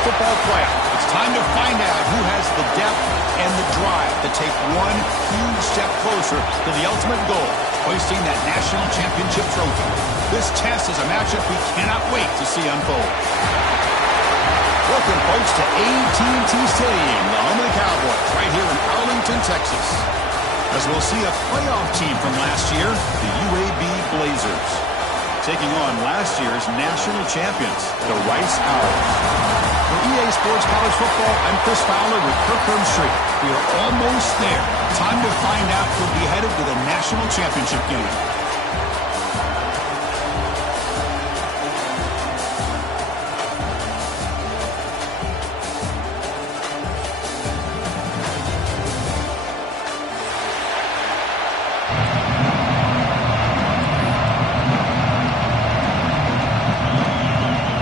football playoff. It's time to find out who has the depth and the drive to take one huge step closer to the ultimate goal, hoisting that national championship trophy. This test is a matchup we cannot wait to see unfold. Welcome, folks, to AT&T Stadium, the home of the Cowboys, right here in Arlington, Texas. As we'll see a playoff team from last year, the UAB Blazers, taking on last year's national champions, the Rice Owls. For EA Sports College Football, I'm Chris Fowler with Kirk Street. We are almost there. Time to find out who'll be headed to the national championship game.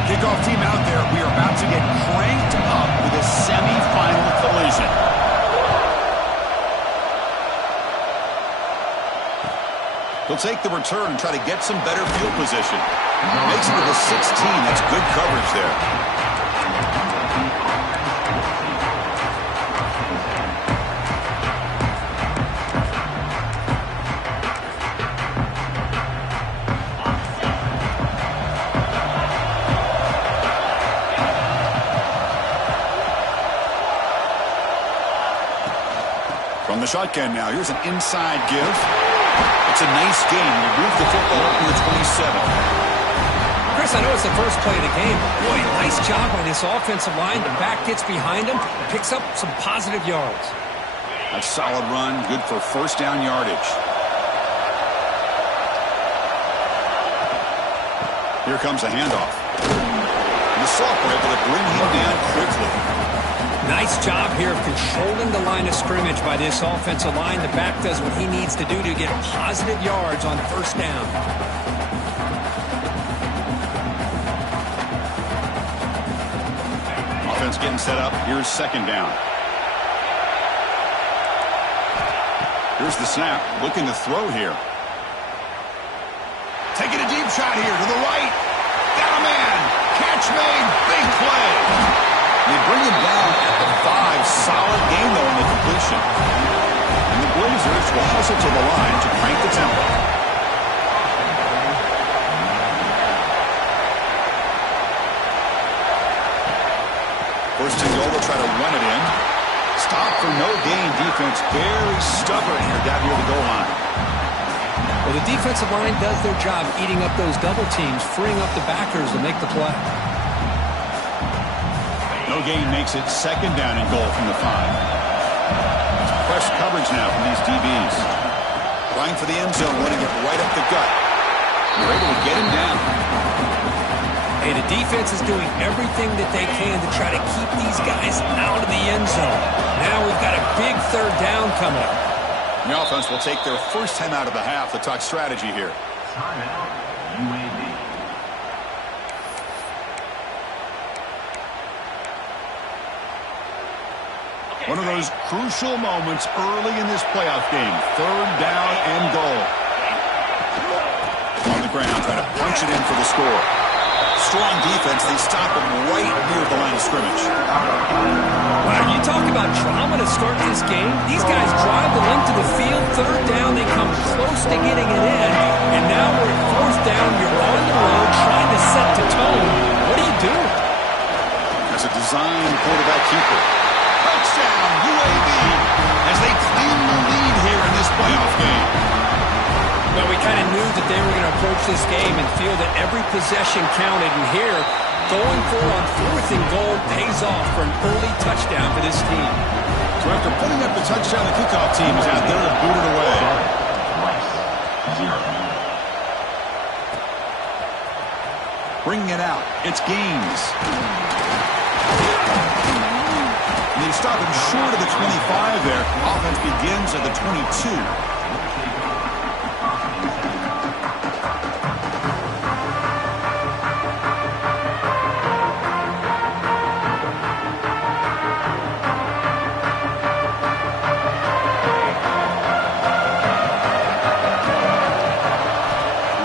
Kickoff team out there. We are about to get cranked up with a semi-final collision. He'll take the return and try to get some better field position. Makes it to the 16. That's good coverage there. From the shotgun now, here's an inside give. It's a nice game. You move the football up to the 27. Chris, I know it's the first play of the game. Boy, nice job by this offensive line. The back gets behind him, picks up some positive yards. A solid run, good for first down yardage. Here comes a handoff. And the Soft were able to bring him down quickly. Nice job here of controlling the line of scrimmage by this offensive line. The back does what he needs to do to get positive yards on first down. Offense getting set up. Here's second down. Here's the snap. Looking to throw here. Taking a deep shot here to the right. Got a man. Catch made. Big play. They bring him down at the 5. Solid game, though, in the completion. And the Blazers will hustle to the line to crank the tempo. First and goal, they'll try to run it in. Stop for no gain. Defense very stubborn here down near the goal line. Well, the defensive line does their job eating up those double teams, freeing up the backers to make the play. No gain makes it second down and goal from the 5. Fresh coverage now from these DBs. Trying for the end zone, running it right up the gut. They're able to get him down. Hey, the defense is doing everything that they can to try to keep these guys out of the end zone. Now we've got a big third down coming up. The offense will take their first time out of the half to talk strategy here. One of those crucial moments early in this playoff game. Third down and goal. On the ground, trying to punch it in for the score. Strong defense. They stop him right near the line of scrimmage. Wow, you talk about trauma to start this game. These guys drive the length of the field. Third down, they come close to getting it in. And now we're at fourth down. You're on the road trying to set the tone. What do you do? As a design quarterback keeper. Touchdown, UAB, as they claim the lead here in this playoff game. Well, we kind of knew that they were going to approach this game and feel that every possession counted. And here, going for on fourth and goal pays off for an early touchdown for this team. So after putting up the touchdown, the kickoff team is out there to boot it away. Bringing it out, it's Gaines. And they stop him short of the 25 there. Offense begins at the 22.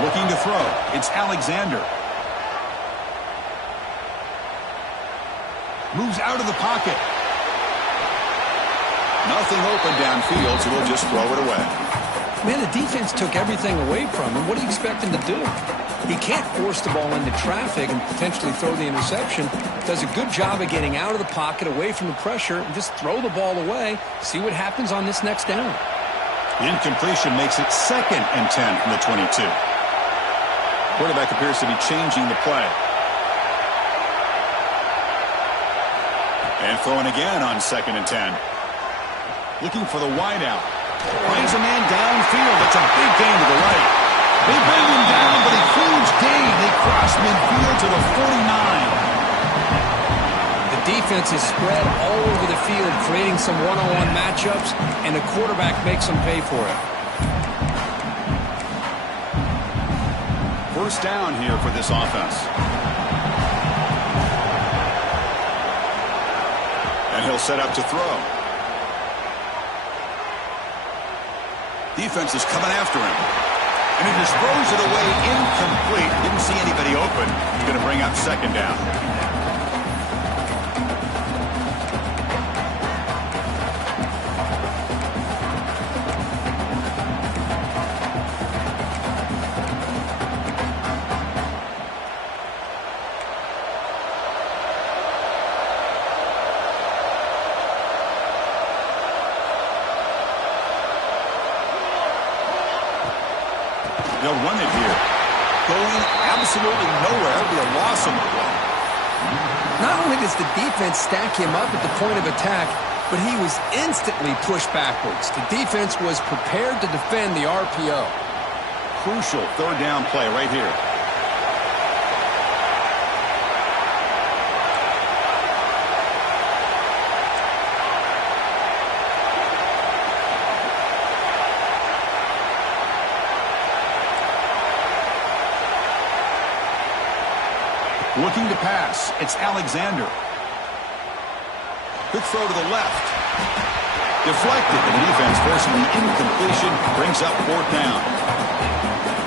Looking to throw. It's Alexander. Moves out of the pocket. Nothing open downfield, so they'll just throw it away. Man, the defense took everything away from him. What do you expect him to do? He can't force the ball into traffic and potentially throw the interception. Does a good job of getting out of the pocket, away from the pressure, and just throw the ball away. See what happens on this next down. The incompletion makes it 2nd and 10 from the 22. Quarterback appears to be changing the play. And throwing again on 2nd and 10. Looking for the wideout. Finds a man downfield. That's a big gain to the right. They bring him down, but a huge gain. They cross midfield to the 49. The defense is spread all over the field, creating some one-on-one matchups, and the quarterback makes them pay for it. First down here for this offense. And he'll set up to throw. Defense is coming after him. And he just throws it away incomplete. Didn't see anybody open. He's going to bring up 2nd down. They'll run it here. Going absolutely nowhere. It'll be a loss on the play. Not only does the defense stack him up at the point of attack, but he was instantly pushed backwards. The defense was prepared to defend the RPO. Crucial 3rd down play right here. Looking to pass. It's Alexander. Good throw to the left. Deflected. The defense forcing the incompletion. Brings up 4th down.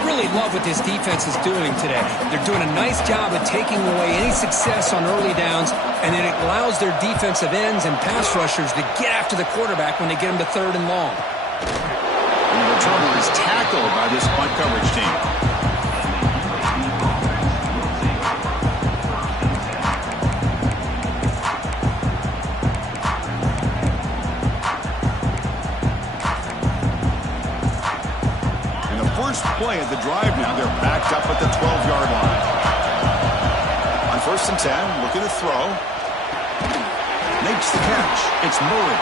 Really love what this defense is doing today. They're doing a nice job of taking away any success on early downs, and it allows their defensive ends and pass rushers to get after the quarterback when they get him to 3rd and long. And the returner is tackled by this punt coverage team. Play at the drive now. They're backed up at the 12-yard line. On 1st and 10, looking to throw. Makes the catch. It's Murray.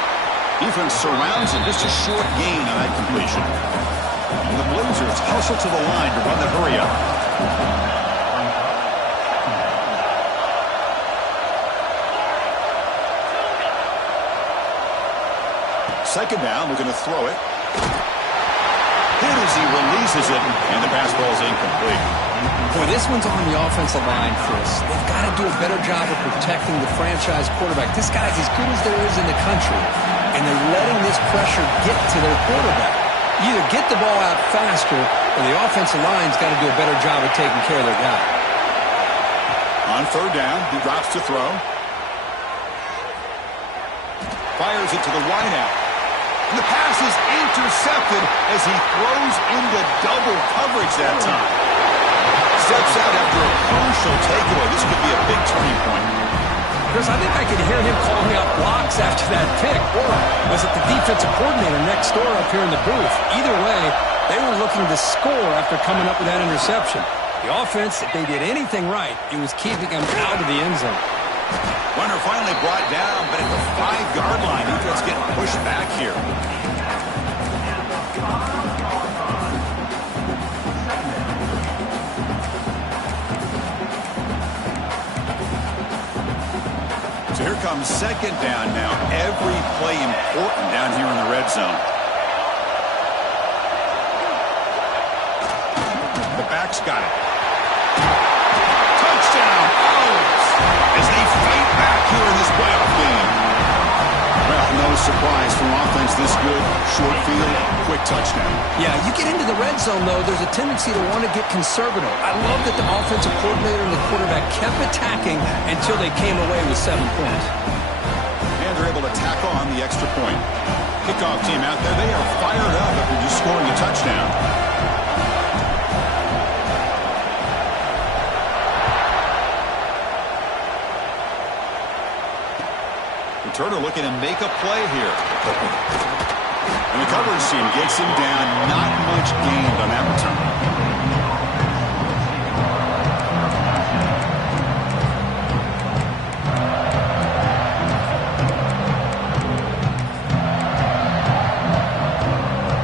Defense surrounds it. Just a short gain on that completion. And the Blazers hustle to the line to run the hurry up. Second down, looking to throw it. Hit as he releases it, and the pass ball is incomplete. Boy, this one's on the offensive line, Chris. They've got to do a better job of protecting the franchise quarterback. This guy's as good as there is in the country, and they're letting this pressure get to their quarterback. Either get the ball out faster, or the offensive line's got to do a better job of taking care of their guy. On 3rd down, he drops to throw. Fires it to the wideout. And the pass is intercepted as he throws into double coverage that time. Steps out after a crucial takeaway. This could be a big turning point. Chris, I think I could hear him calling out blocks after that pick. Or was it the defensive coordinator next door up here in the booth? Either way, they were looking to score after coming up with that interception. The offense, if they did anything right, it was keeping them out of the end zone. Runner finally brought down, but at the 5-yard line, defense getting pushed back here. So here comes 2nd down now. Every play important down here in the red zone. The back's got it. Touchdown, Owls, as they fight back here in this playoff game. Well, no no surprise from offense this good, short field, quick touchdown. Yeah, you get into the red zone, though, there's a tendency to want to get conservative. I love that the offensive coordinator and the quarterback kept attacking until they came away with 7 points. And they're able to tack on the extra point. Kickoff team out there, they are fired up after just scoring a touchdown. Turner looking to make a play here. And the coverage team gets him down. Not much gained on that return.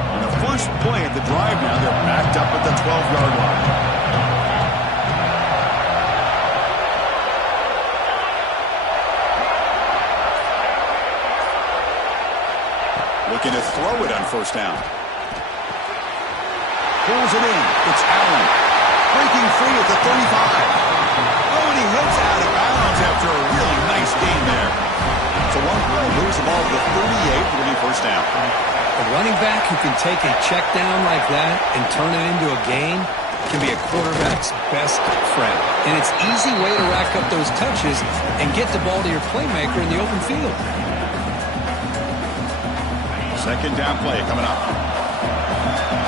And the first play of the drive now, they're backed up at the 12-yard line. Looking to throw it on first down. Pulls it in. It's Allen. Breaking free at the 35. Oh, and he hits out of bounds after a really nice gain there. So one play, moves the ball to the 38. It'll be first down. A running back who can take a check down like that and turn it into a gain can be a quarterback's best friend. And it's an easy way to rack up those touches and get the ball to your playmaker in the open field. Second down play coming up.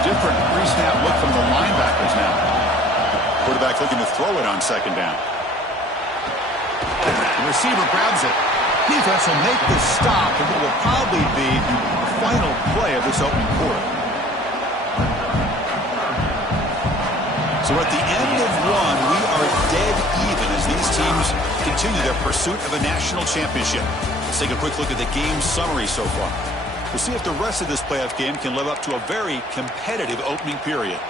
Different pre-snap look from the linebackers now. Quarterback looking to throw it on second down. The receiver grabs it. Defense will make the stop, and it will probably be the final play of this opening quarter. So at the end of one, we are dead even as these teams continue their pursuit of a national championship. Let's take a quick look at the game summary so far. We'll see if the rest of this playoff game can live up to a very competitive opening period.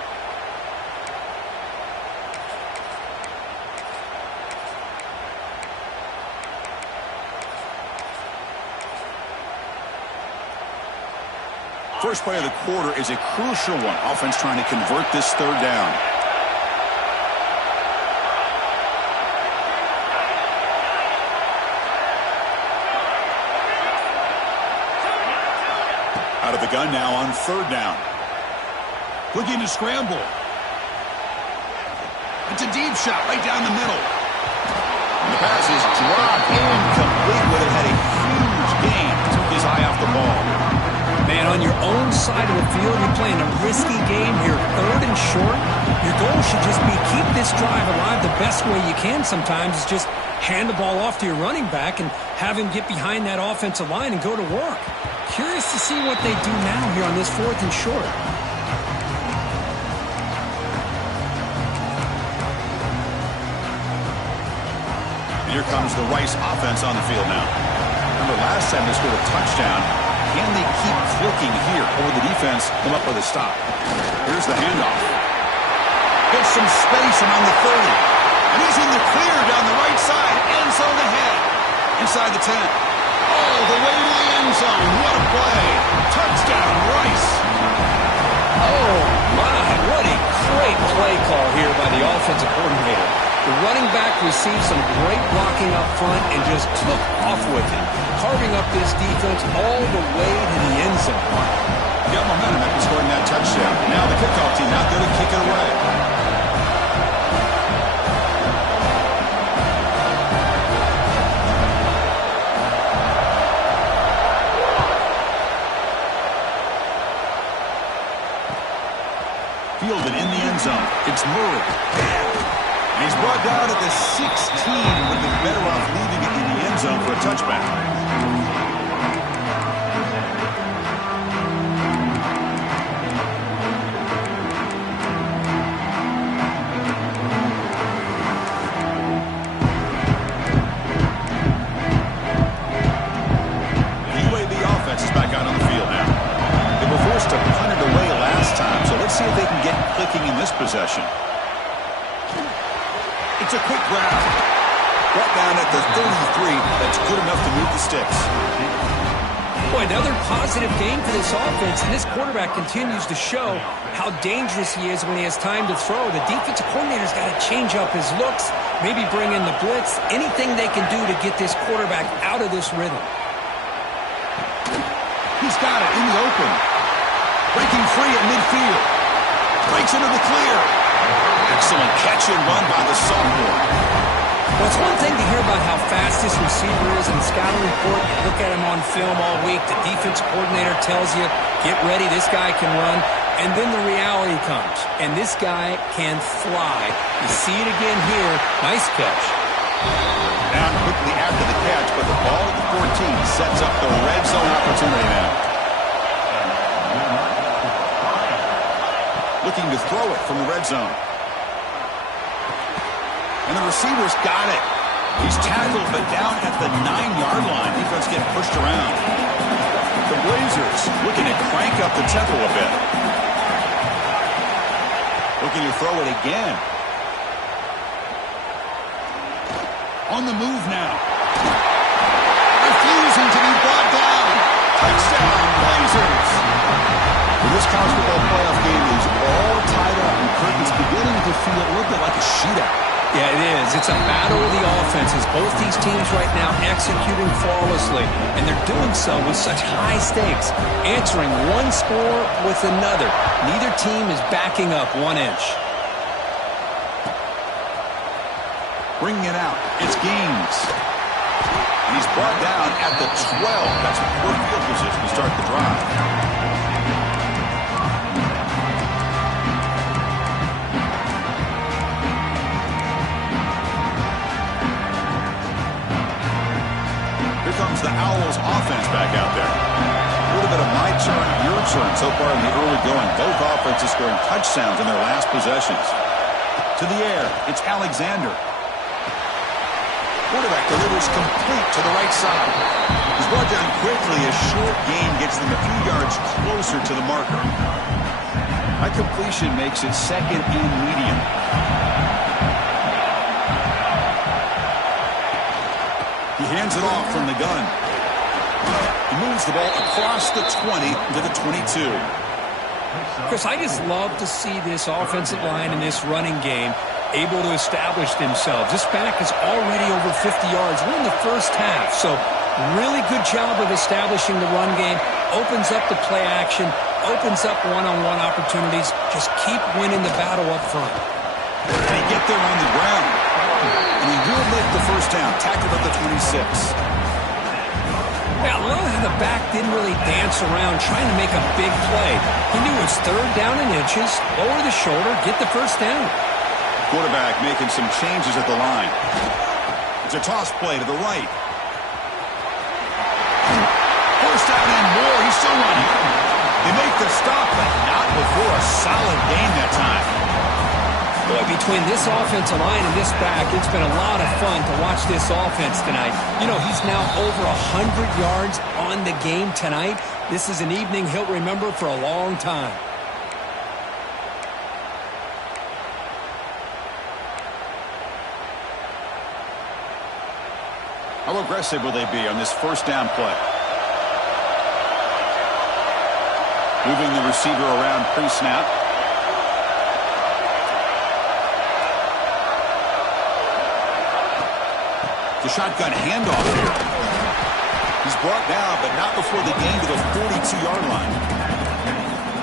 First play of the quarter is a crucial one. Offense trying to convert this third down. Out of the gun now on third down. Looking to scramble. It's a deep shot right down the middle. And the pass is dropped incomplete with it. Had a huge gain. Took his eye off the ball. Man, on your own side of the field, you're playing a risky game here. Third and short. Your goal should just be keep this drive alive the best way you can sometimes. Is just hand the ball off to your running back and have him get behind that offensive line and go to work. Curious to see what they do now here on this fourth and short. Here comes the Rice offense on the field now. Remember last time they scored a touchdown. Can they keep clicking here, or the defense come up with a stop? Here's the handoff. Gets some space around the 30. And he's in the clear down the right side. End zone ahead. Inside the 10. All the way to the end zone. What a play. Touchdown, Rice. Oh, my. What a great play call here by the offensive coordinator. The running back received some great blocking up front and just took off with it, carving up this defense all the way to the end zone. Got momentum after scoring that touchdown. Now the kickoff team out there to kick it away. Fielded in the end zone. It's Murray. And he's brought down at the 16. Would have been better off leaving it in the end zone for a touchback. The UAB offense is back out on the field now. They were forced to punt it away last time, so let's see if they can get clicking in this possession. It's a quick grab. Brought down at the 33. That's good enough to move the sticks. Boy, another positive game for this offense, and this quarterback continues to show how dangerous he is when he has time to throw. The defensive coordinator's got to change up his looks, maybe bring in the blitz, anything they can do to get this quarterback out of this rhythm. He's got it in the open. Breaking free at midfield. Breaks into the clear. Excellent catch and run by the sophomore. Well, it's one thing to hear about how fast this receiver is in the scouting report. You look at him on film all week. The defense coordinator tells you, get ready, this guy can run. And then the reality comes. And this guy can fly. You see it again here. Nice catch. Down quickly after the catch, but the ball at the 14 sets up the red zone opportunity now. Looking to throw it from the red zone. And the receiver's got it. He's tackled, but down at the 9-yard line. Defense getting pushed around. The Blazers looking to crank up the tempo a bit. Looking to throw it again. On the move now. Refusing to be brought down. Touchdown, Blazers. Well, this college football playoff game is all tied up, and Curtin's beginning to feel a little bit like a shootout. Yeah, it is. It's a battle of the offenses. Both these teams right now executing flawlessly, and they're doing so with such high stakes, answering one score with another. Neither team is backing up 1 inch. Bringing it out. It's Gaines. And he's brought down at the 12. That's a poor field position to start the drive. Comes the Owls offense back out there. A little bit of my turn, your turn so far in the early going. Both offenses scoring touchdowns in their last possessions. To the air, it's Alexander. Quarterback delivers complete to the right side. He's brought down quickly. A short gain gets them a few yards closer to the marker. That completion makes it second and medium. He hands it off from the gun. He moves the ball across the 20 to the 22. Chris, I just love to see this offensive line in this running game able to establish themselves. This back is already over 50 yards. We're in the first half, so really good job of establishing the run game. Opens up the play action, opens up one-on-one opportunities. Just keep winning the battle up front. Can he get there on the ground? And he will make the first down. Tackled at the 26. Yeah, I love how the back didn't really dance around trying to make a big play. He knew it was third down in inches, lower the shoulder, get the first down. Quarterback making some changes at the line. It's a toss play to the right. First down and more. He's still running. They make the stop, but not before a solid gain that time. Boy, between this offensive line and this back, it's been a lot of fun to watch this offense tonight. You know, he's now over 100 yards on the game tonight. This is an evening he'll remember for a long time. How aggressive will they be on this first down play? Moving the receiver around pre-snap. The shotgun handoff here. He's brought down, but not before the gain to the 42-yard line.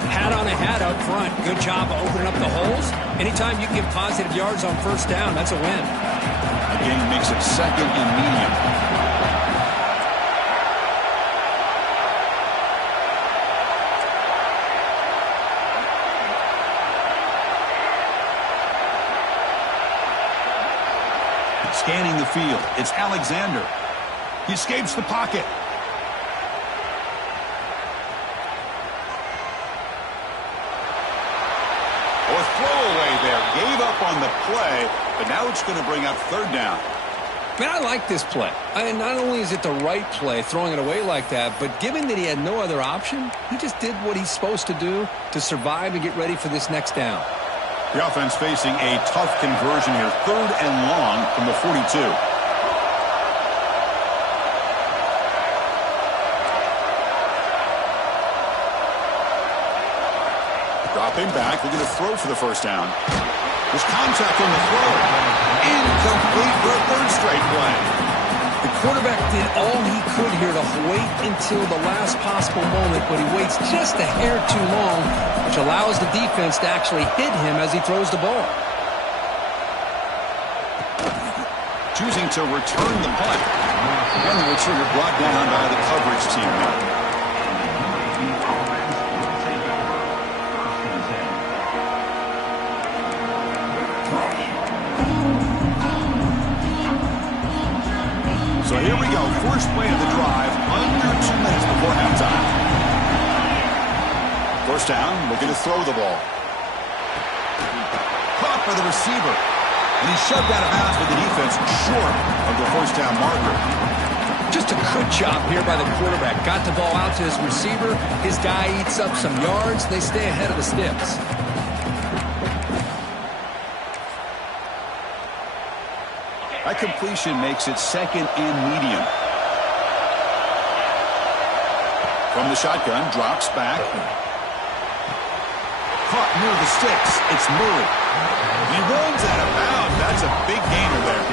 Hat on a hat up front. Good job of opening up the holes. Anytime you can get positive yards on first down, that's a win. Again, makes it second and medium. Scanning the field. It's Alexander. He escapes the pocket. A throwaway there. Gave up on the play, but now it's going to bring up third down. Man, I like this play. I mean, not only is it the right play, throwing it away like that, but given that he had no other option, he just did what he's supposed to do to survive and get ready for this next down. The offense facing a tough conversion here. Third and long from the 42. Dropping back. They're going to throw for the first down. There's contact on the throw. Incomplete for a third straight play. The quarterback did all he could here to wait until the last possible moment, but he waits just a hair too long, which allows the defense to actually hit him as he throws the ball. Choosing to return the punt. And the returner brought down by the coverage team there. So here we go. First play of the drive, under 2 minutes before halftime. First down, looking to throw the ball. Caught by the receiver. And he's shoved out of bounds with the defense short of the first down marker. Just a good job here by the quarterback. Got the ball out to his receiver. His guy eats up some yards. They stay ahead of the sticks. That completion makes it second and medium. From the shotgun, drops back. Caught near the sticks. It's Murray. He runs out of bounds. That's a big gainer there.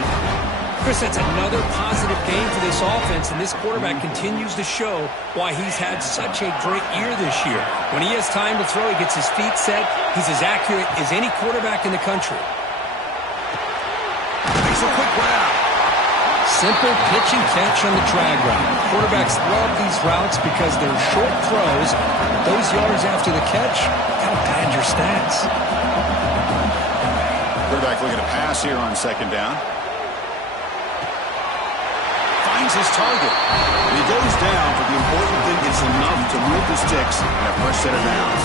Chris, that's another positive game for this offense, and this quarterback continues to show why he's had such a great year this year. When he has time to throw, he gets his feet set. He's as accurate as any quarterback in the country. Makes a quick grab. Simple pitch and catch on the drag route. Quarterbacks love these routes because they're short throws. Those yards after the catch kind of pad your stats. Quarterback looking to pass here on second down. Finds his target. And he goes down, but the important thing is enough to move the sticks and a fresh set of downs.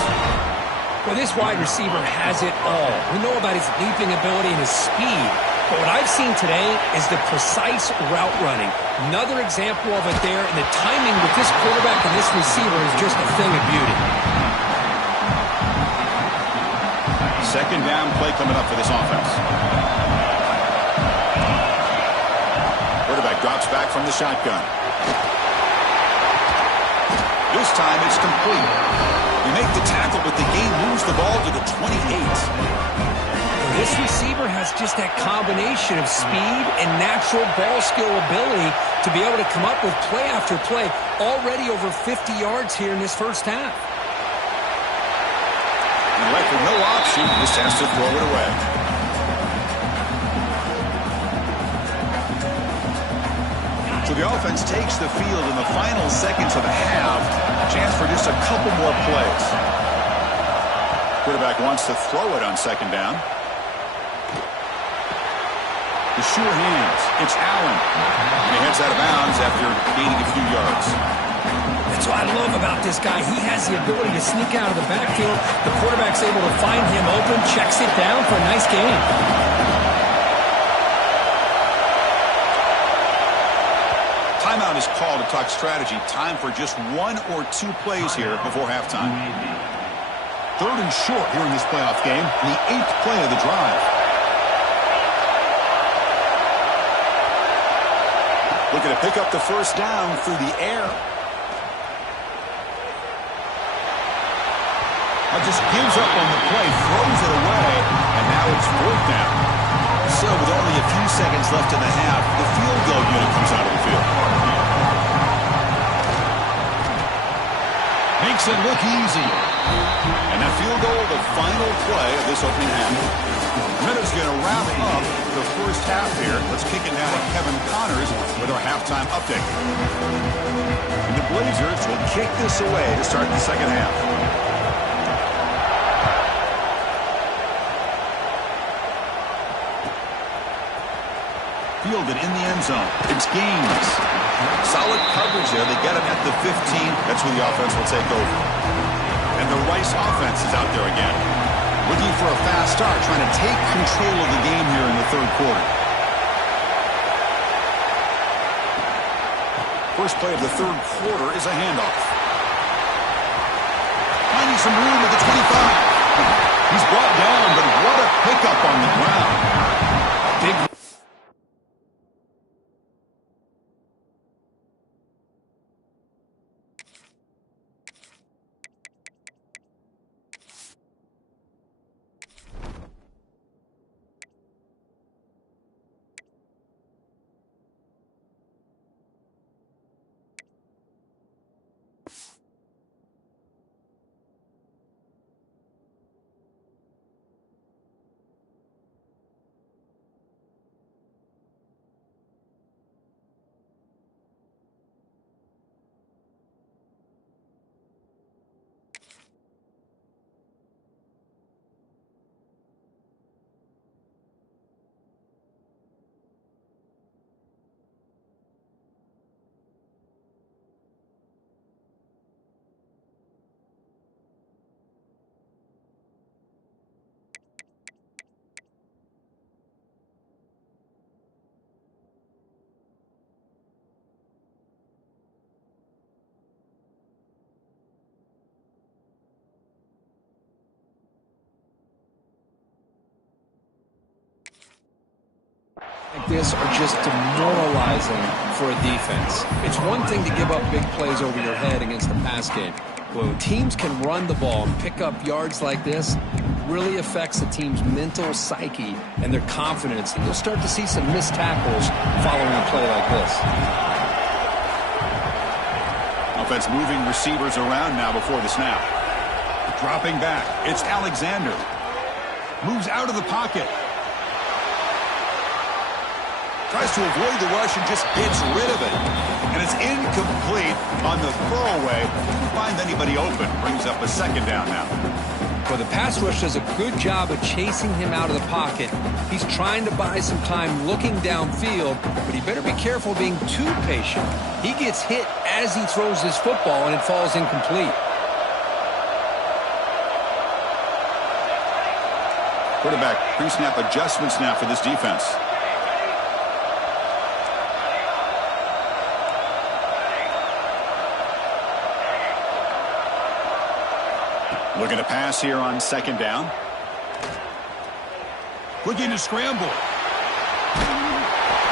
Well, this wide receiver has it all. We know about his leaping ability and his speed. But what I've seen today is the precise route running. Another example of it there, and the timing with this quarterback and this receiver is just a thing of beauty. Second down play coming up for this offense. Quarterback drops back from the shotgun. This time it's complete. You make the tackle, but the game moves the ball to the 28. This receiver has just that combination of speed and natural ball skill ability to be able to come up with play after play, already over 50 yards here in this first half. And left with no option, just has to throw it away. So the offense takes the field in the final seconds of the half. Chance for just a couple more plays. Quarterback wants to throw it on second down. The sure hands. It's Allen. And he heads out of bounds after gaining a few yards. That's what I love about this guy. He has the ability to sneak out of the backfield. The quarterback's able to find him open, checks it down for a nice gain. Timeout is called to talk strategy. Time for just one or two plays here before halftime. Third and short here in this playoff game. The 8th play of the drive. Looking to pick up the first down through the air. Just gives up on the play, throws it away, and now it's fourth down. So with only a few seconds left in the half, the field goal unit comes out of the field. Makes it look easy. And that field goal, the final play of this opening half. Minutes going to wrap up the first half here. Let's kick it now to Kevin Connors with our halftime update. And the Blazers will kick this away to start the second half. Fielded in the end zone. It's Gaines. Solid coverage there. They get it at the 15. That's where the offense will take over. And the Rice offense is out there again. Looking for a fast start, trying to take control of the game here in the third quarter. First play of the third quarter is a handoff. Finding some room at the 25. He's brought down, but what a pickup on the ground. Big like this are just demoralizing for a defense. It's one thing to give up big plays over your head against the pass game. But when teams can run the ball and pick up yards like this, really affects the team's mental psyche and their confidence. And you'll start to see some missed tackles following a play like this. Offense moving receivers around now before the snap. Dropping back. It's Alexander. Moves out of the pocket. Tries to avoid the rush and just gets rid of it. And it's incomplete on the throwaway. Didn't find anybody open. Brings up a second down now. Well, the pass rush does a good job of chasing him out of the pocket. He's trying to buy some time looking downfield, but he better be careful being too patient. He gets hit as he throws his football, and it falls incomplete. Quarterback pre-snap adjustments now for this defense. Looking to pass here on second down. Looking to scramble.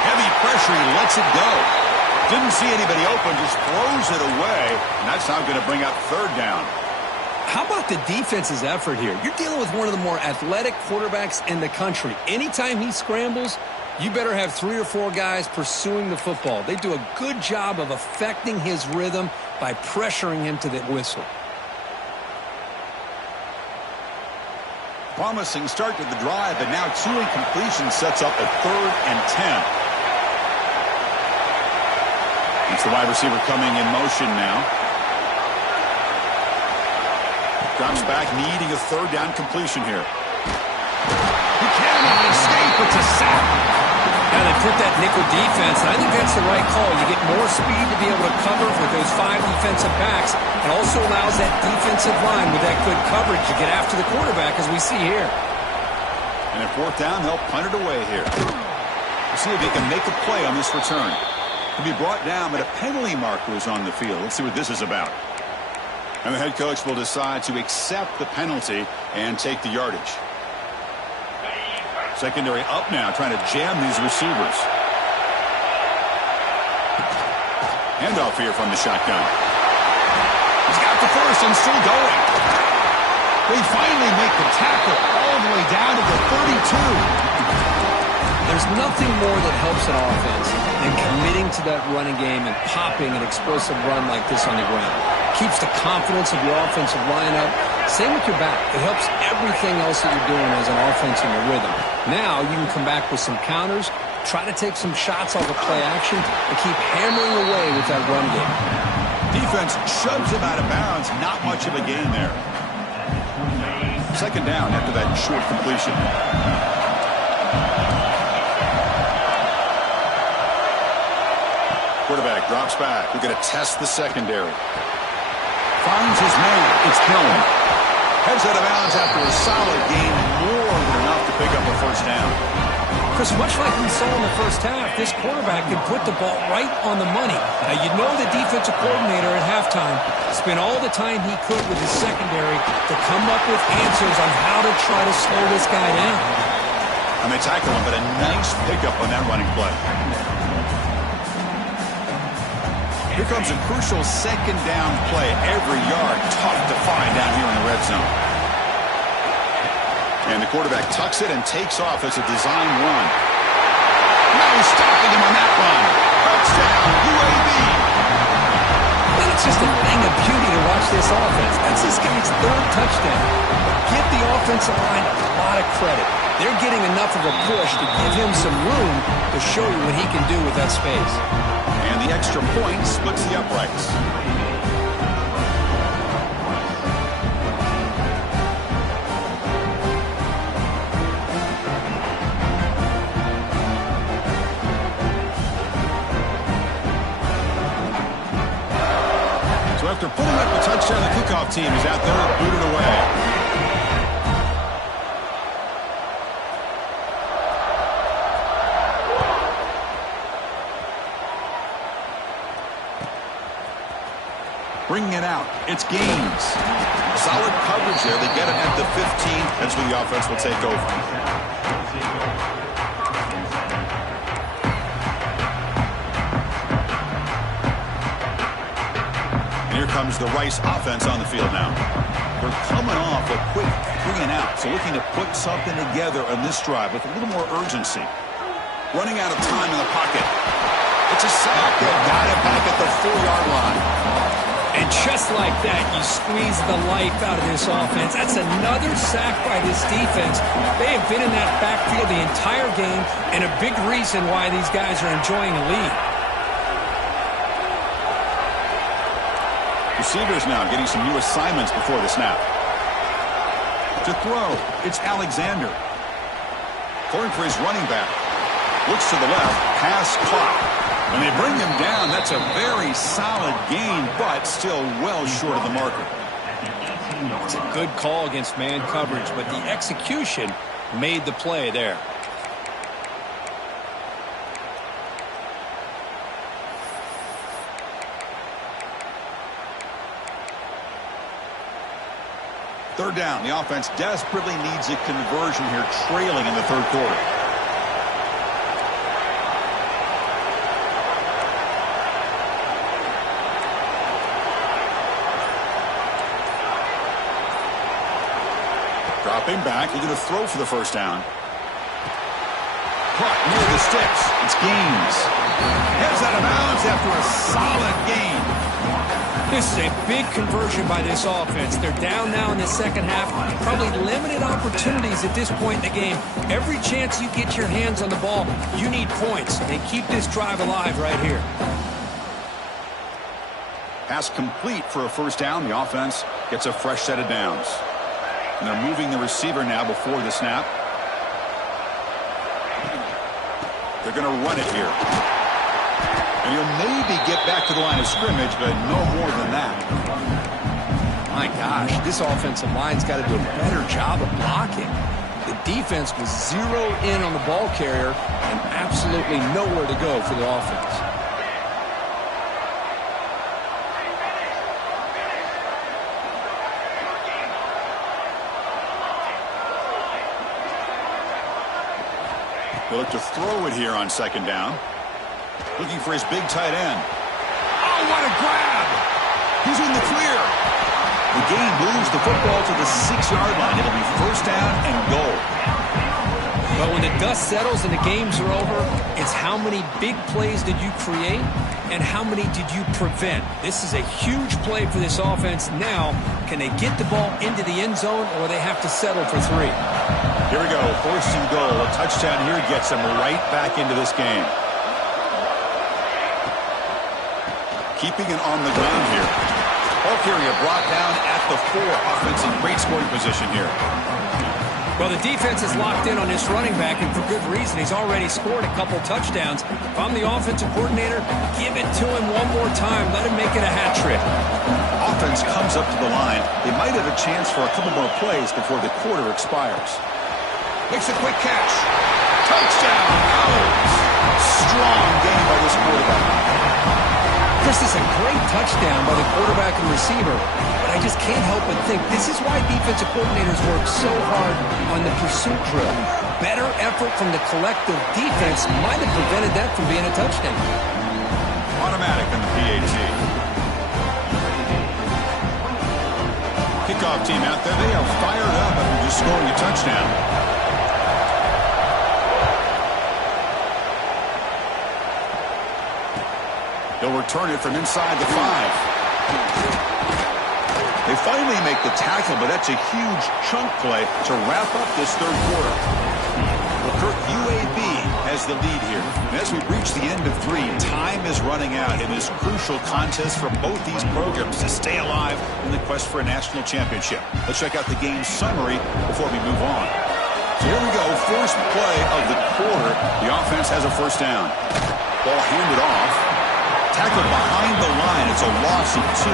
Heavy pressure, he lets it go. Didn't see anybody open, just throws it away. And that's now going to bring up third down. How about the defense's effort here? You're dealing with one of the more athletic quarterbacks in the country. Anytime he scrambles, you better have 3 or 4 guys pursuing the football. They do a good job of affecting his rhythm by pressuring him to the whistle. Promising start to the drive, but now 2 incompletions sets up a 3rd and 10. It's the wide receiver coming in motion now. Drops back, needing a 3rd down completion here. He cannot escape. It's a sack. Now they put that nickel defense, and I think that's the right call. You get more speed to be able to cover with those 5 defensive backs, and also allows that defensive line with that good coverage to get after the quarterback, as we see here. And at 4th down, they'll punt it away here. We'll see if he can make a play on this return. He'll be brought down, but a penalty marker is on the field. Let's see what this is about. And the head coach will decide to accept the penalty and take the yardage. Secondary up now, trying to jam these receivers. Handoff here from the shotgun. He's got the first and still going. They finally make the tackle all the way down to the 32. There's nothing more that helps an offense than committing to that running game and popping an explosive run like this on the ground. Keeps the confidence of your offensive lineup. Same with your back. It helps everything else that you're doing as an offense in your rhythm. Now you can come back with some counters, try to take some shots off of play action, and keep hammering away with that run game. Defense shoves him out of bounds. Not much of a gain there. Second down after that short completion. Quarterback drops back. We're going to test the secondary. Finds his man. It's Hill. Heads out of bounds after a solid gain, more than enough to pick up a first down. Chris, much like we saw in the first half, this quarterback can put the ball right on the money. Now, you know the defensive coordinator at halftime spent all the time he could with his secondary to come up with answers on how to try to slow this guy down. And they tackle him, but a nice pickup on that running play. Here comes a crucial second down play. Every yard tough to find down here in the red zone. And the quarterback tucks it and takes off as a design run. No stopping him on that run. Touchdown, UAB. It's just a thing of beauty to watch this offense. That's this guy's 3rd touchdown. But give the offensive line a lot of credit. They're getting enough of a push to give him some room to show you what he can do with that space. And the extra point splits the uprights. So after putting up a touchdown, the kickoff team is out there to boot it away. Bringing it out. It's Gaines. Solid coverage there. They get it at the 15. That's where the offense will take over. And here comes the Rice offense on the field now. We're coming off a quick 3-and-out, so looking to put something together on this drive with a little more urgency. Running out of time in the pocket. It's a sack. They got it back at the 4-yard line. And just like that, you squeeze the life out of this offense. That's another sack by this defense. They have been in that backfield the entire game, and a big reason why these guys are enjoying a lead. Receivers now getting some new assignments before the snap. To throw, it's Alexander. Going for his running back. Looks to the left, pass caught. When they bring him down, that's a very solid gain, but still well short of the marker. It's a good call against man coverage, but the execution made the play there. Third down. The offense desperately needs a conversion here, trailing in the third quarter. Dropping back, looking to throw for the first down. Caught near the sticks. It's Gaines. Heads out of bounds after a solid gain. This is a big conversion by this offense. They're down now in the second half. Probably limited opportunities at this point in the game. Every chance you get your hands on the ball, you need points. And keep this drive alive right here. Pass complete for a first down. The offense gets a fresh set of downs. And they're moving the receiver now before the snap. They're going to run it here. And he'll maybe get back to the line of scrimmage, but no more than that. My gosh, this offensive line's got to do a better job of blocking. The defense was zeroed in on the ball carrier and absolutely nowhere to go for the offense. They look to throw it here on second down. Looking for his big tight end. Oh, what a grab! He's in the clear. The game moves the football to the 6-yard line. It'll be first down and goal. But when the dust settles and the games are over, it's how many big plays did you create and how many did you prevent? This is a huge play for this offense. Now, can they get the ball into the end zone or they have to settle for 3? Here we go, first and goal. A touchdown here gets them right back into this game. Keeping it on the ground here. Ball carrier brought down at the 4. Offense in great scoring position here. Well, the defense is locked in on this running back, and for good reason. He's already scored a couple touchdowns. If I'm the offensive coordinator, give it to him one more time. Let him make it a hat trick. Offense comes up to the line. They might have a chance for a couple more plays before the quarter expires. Makes a quick catch. Touchdown. Strong game by this quarterback. This is a great touchdown by the quarterback and receiver, but I just can't help but think this is why defensive coordinators work so hard on the pursuit drill. Better effort from the collective defense might have prevented that from being a touchdown. Automatic on the PAT. Kickoff team out there. They are fired up after just scoring a touchdown. They'll return it from inside the 5. They finally make the tackle, but that's a huge chunk play to wrap up this third quarter. Kirk, UAB has the lead here. And as we reach the end of 3, time is running out in this crucial contest for both these programs to stay alive in the quest for a national championship. Let's check out the game summary before we move on. So here we go, first play of the quarter. The offense has a first down. Ball handed off. Tackled behind the line. It's a loss of 2.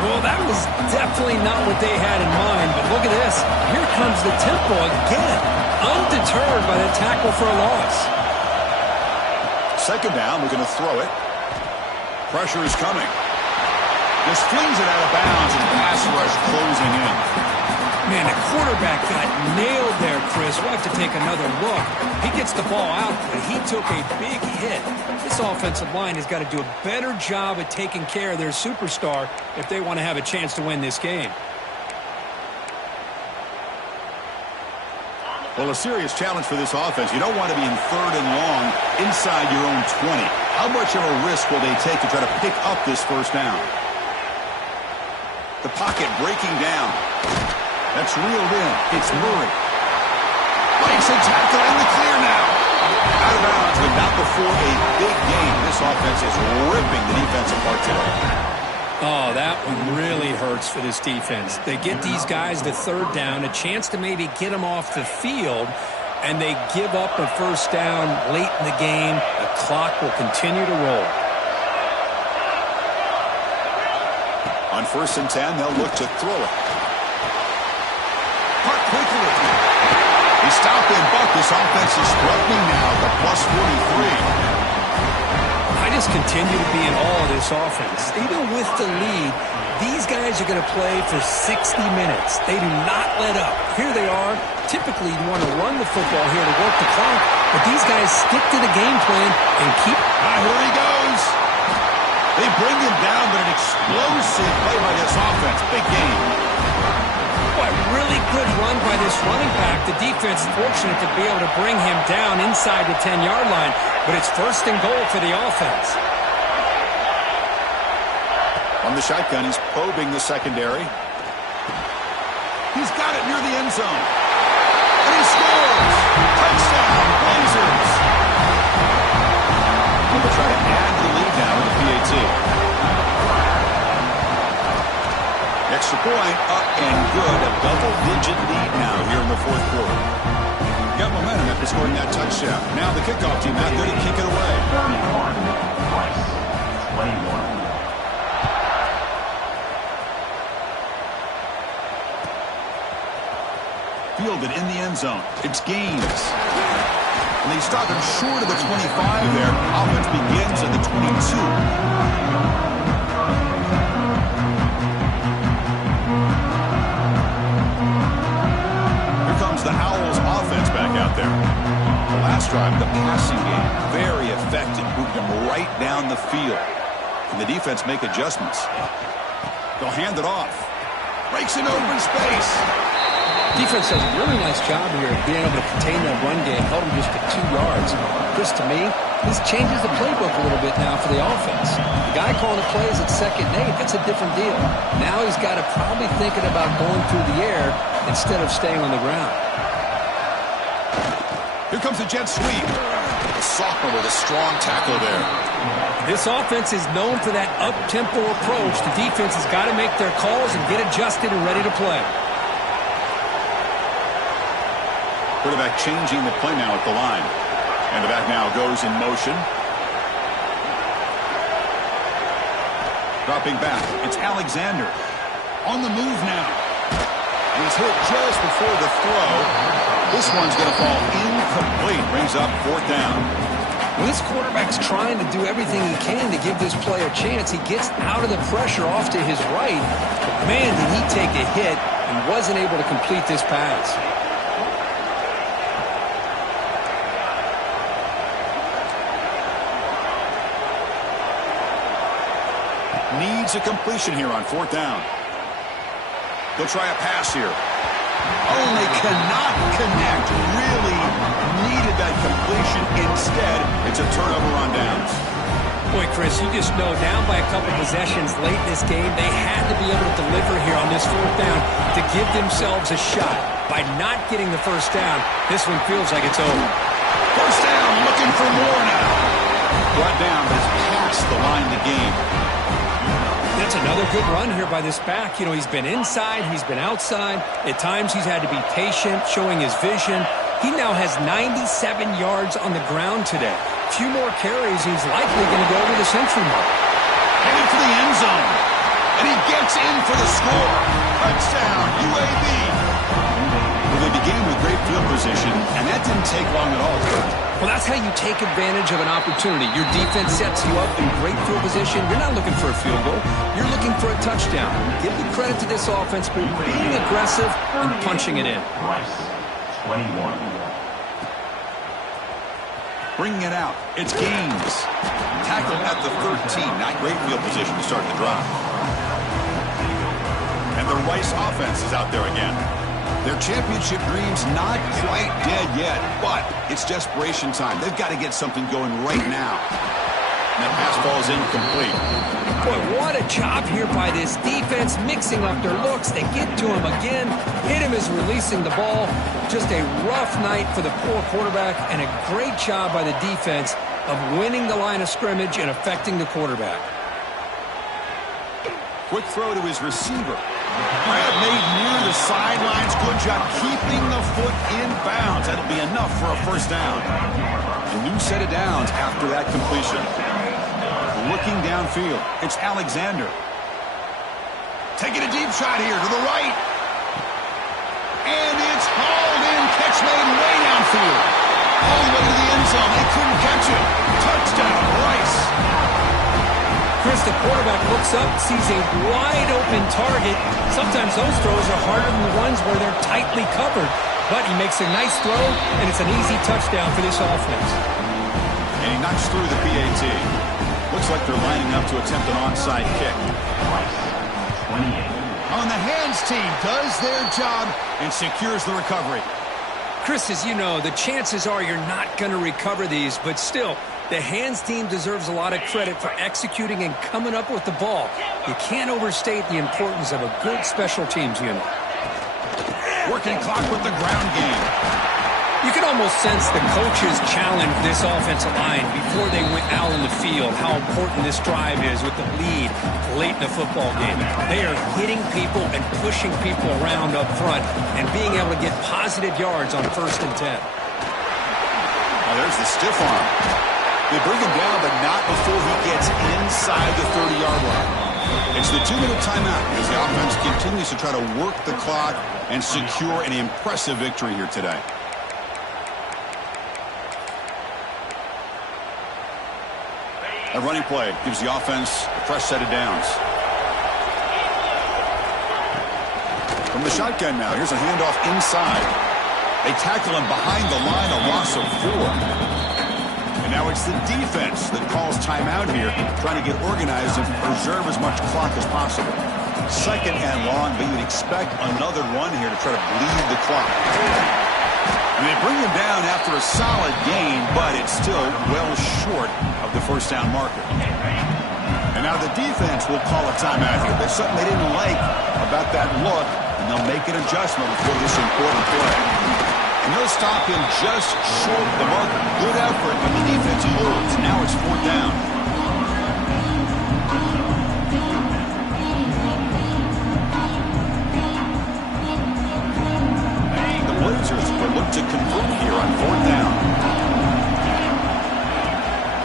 Well, that was definitely not what they had in mind, but look at this. Here comes the tempo again, undeterred by the tackle for a loss. Second down, we're going to throw it. Pressure is coming. Just flings it out of bounds and pass rush closing in. Man, the quarterback got nailed there, Chris. We'll have to take another look. He gets the ball out, but he took a big hit. This offensive line has got to do a better job at taking care of their superstar if they want to have a chance to win this game. Well, a serious challenge for this offense. You don't want to be in 3rd and long inside your own 20. How much of a risk will they take to try to pick up this first down? The pocket breaking down. That's reeled in. It's Murray. Makes a tackle in the clear now. Out of bounds, but not before a big game. This offense is ripping the defense apart today. Oh, that one really hurts for this defense. They get these guys the 3rd down, a chance to maybe get them off the field, and they give up a first down late in the game. The clock will continue to roll. On 1st and 10, they'll look to throw it. Cut quickly. He stopped and bucked. This offense is struggling now at the plus 43. I just continue to be in awe of this offense. Even with the lead, these guys are going to play for 60 minutes. They do not let up. Here they are. Typically, you want to run the football here to work the clock, but these guys stick to the game plan and keep... Here he goes. They bring him down, but an explosive play by this offense. Big game. Boy, really good run by this running back. The defense fortunate to be able to bring him down inside the 10-yard line, but it's 1st and goal for the offense. On the shotgun, he's probing the secondary. He's got it near the end zone. And he scores! Touchdown, Blazers! We'll try to add the lead now with the PAT. Extra point, up and good. A double-digit lead now here in the 4th quarter. Got momentum after scoring that touchdown. Now the kickoff team out there to kick it away. 21. Fielded in the end zone. It's Gaines. And they stop him short of the 25 there. Offense begins at the 22. The Owls offense back out there. The last drive, the passing game, very effective. Moved them right down the field. Can the defense make adjustments? They'll hand it off. Breaks in open space. Defense does a really nice job here of being able to contain that run game. Held them just to 2 yards. Chris, to me, this changes the playbook a little bit now for the offense. The guy calling the plays at 2nd and 8, that's a different deal. Now he's got to probably thinking about going through the air instead of staying on the ground. Here comes the jet sweep. The sophomore with a strong tackle there. This offense is known for that up-tempo approach. The defense has got to make their calls and get adjusted and ready to play. Quarterback changing the play now at the line. And the back now goes in motion. Dropping back. It's Alexander. On the move now. And he's hit just before the throw. This one's going to fall incomplete. Brings up 4th down. Well, this quarterback's trying to do everything he can to give this player a chance. He gets out of the pressure off to his right. But man, did he take a hit and wasn't able to complete this pass. Needs a completion here on 4th down. They'll try a pass here. Only cannot connect. Really needed that completion. Instead, it's a turnover on downs. Boy, Chris, you just know down by a couple possessions late in this game, they had to be able to deliver here on this 4th down to give themselves a shot. By not getting the first down, this one feels like it's over. First down, looking for more now. Brought down, but it's past the line of the game. That's another good run here by this back. You know, he's been inside, he's been outside. At times, he's had to be patient, showing his vision. He now has 97 yards on the ground today. A few more carries, he's likely going to go over the century mark. Headed for the end zone. And he gets in for the score. Touchdown, UAB. Well, they began with great great field position, and that didn't take long at all, Kurt. Well, that's how you take advantage of an opportunity. Your defense sets you up in great field position. You're not looking for a field goal. You're looking for a touchdown. Give the credit to this offense for being aggressive and punching it in. 21. Bringing it out. It's Gaines. Tackle at the 13. Not great field position to start the drive. And the Rice offense is out there again. Their championship dream's not quite dead yet, but it's desperation time. They've got to get something going right now. And that pass falls incomplete. Boy, what a job here by this defense, mixing up their looks. They get to him again. Hit him as releasing the ball. Just a rough night for the poor quarterback, and a great job by the defense of winning the line of scrimmage and affecting the quarterback. Quick throw to his receiver. Grab made near the sidelines. Good job keeping the foot in bounds. That'll be enough for a first down. A new set of downs after that completion. Looking downfield, it's Alexander. Taking a deep shot here to the right. And it's hauled in. Catch made way downfield. All the way to the end zone. They couldn't catch it. Touchdown, Rice. Chris, the quarterback looks up, sees a wide-open target. Sometimes those throws are harder than the ones where they're tightly covered. But he makes a nice throw, and it's an easy touchdown for this offense. And he knocks through the PAT. Looks like they're lining up to attempt an onside kick. 28. On the hands team does their job and secures the recovery. Chris, as you know, the chances are you're not going to recover these, but still, the hands team deserves a lot of credit for executing and coming up with the ball. You can't overstate the importance of a good special teams unit. Working clock with the ground game. You can almost sense the coaches challenge this offensive line before they went out in the field, how important this drive is with the lead late in the football game. They are hitting people and pushing people around up front and being able to get positive yards on 1st and 10. Oh, there's the stiff arm. They bring him down, but not before he gets inside the 30-yard line. It's the 2-minute timeout as the offense continues to try to work the clock and secure an impressive victory here today. A running play gives the offense a fresh set of downs. From the shotgun now, here's a handoff inside. They tackle him behind the line, a loss of 4. And now it's the defense that calls timeout here, trying to get organized and preserve as much clock as possible. 2nd and long, but you'd expect another run here to try to bleed the clock. And they bring him down after a solid gain, but it's still well short of the first down marker. And now the defense will call a timeout here. There's something they didn't like about that look, and they'll make an adjustment before this important play. And they'll stop him just short of the marker. Good effort, but the defense holds. Now it's 4th down. The Blazers will look to convert here on 4th down.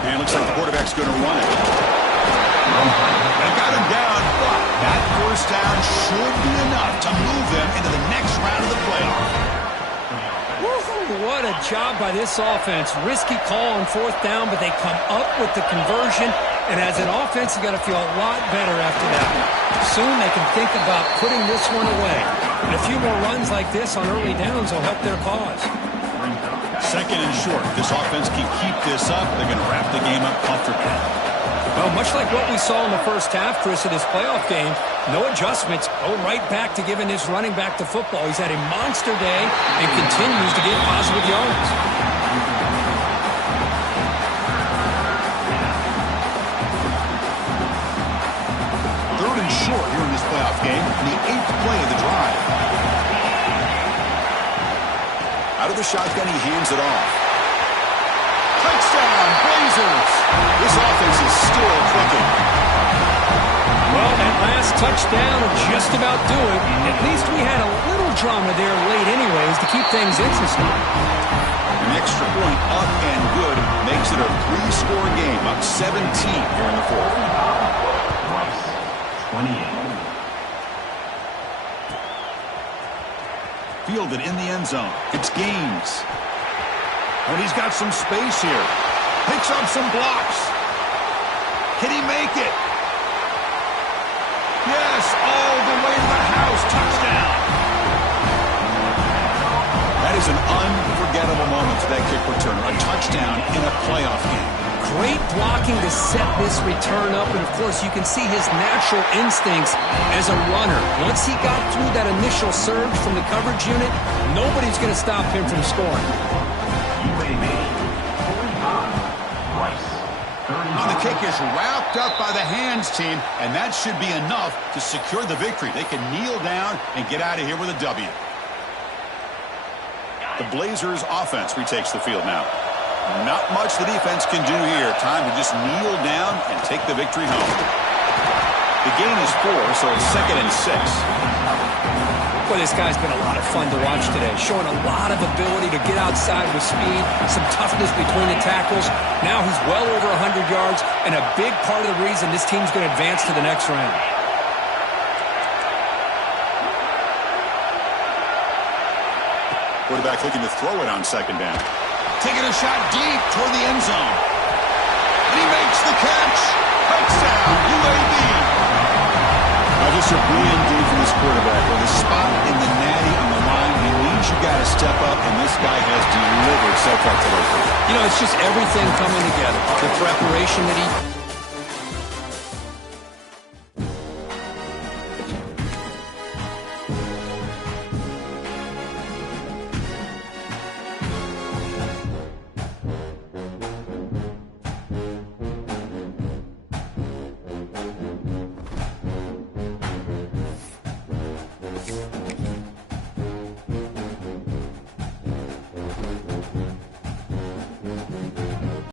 And it looks like the quarterback's going to run it. They got him down, but that first down should be enough to move them into the next round of the playoff. What a job by this offense. Risky call on 4th down, but they come up with the conversion. And as an offense, you got to feel a lot better after that. Soon they can think about putting this one away. And a few more runs like this on early downs will help their cause. 2nd and short. This offense can keep this up. They're going to wrap the game up comfortably. Well, much like what we saw in the first half, Chris, of this playoff game, no adjustments. Go right back to giving his running back the football. He's had a monster day and continues to get positive yards. 3rd and short here in this playoff game, and the 8th play of the drive. Out of the shotgun, he hands it off. Touchdown, Blazers! This offense is still clicking. Well, that last touchdown will just about do it. At least we had a little drama there late anyways to keep things interesting. An extra point up and good makes it a 3-score game, up 17 here in the 4th. 28. Fielded in the end zone. It's Gaines. And he's got some space here. Picks up some blocks. Can he make it? Yes, all the way to the house. Touchdown. That is an unforgettable moment for that kick returner. A touchdown in a playoff game. Great blocking to set this return up, and of course you can see his natural instincts as a runner. Once he got through that initial surge from the coverage unit, nobody's going to stop him from scoring. UAB, 45, Rice, 35. And the kick is wrapped up by the hands team, and that should be enough to secure the victory. They can kneel down and get out of here with a W. The Blazers offense retakes the field now. Not much the defense can do here. Time to just kneel down and take the victory home. The gain is 4, so it's 2nd and 6. Boy, this guy's been a lot of fun to watch today. Showing a lot of ability to get outside with speed, some toughness between the tackles. Now he's well over 100 yards, and a big part of the reason this team's going to advance to the next round. Quarterback looking to throw it on 2nd down. Taking a shot deep toward the end zone. And he makes the catch. Touchdown, UAB. Now just a brilliant game from this quarterback. With a spot in the natty on the line, he needs you got to step up, and this guy has delivered so far today. You know, it's just everything coming together. The preparation that he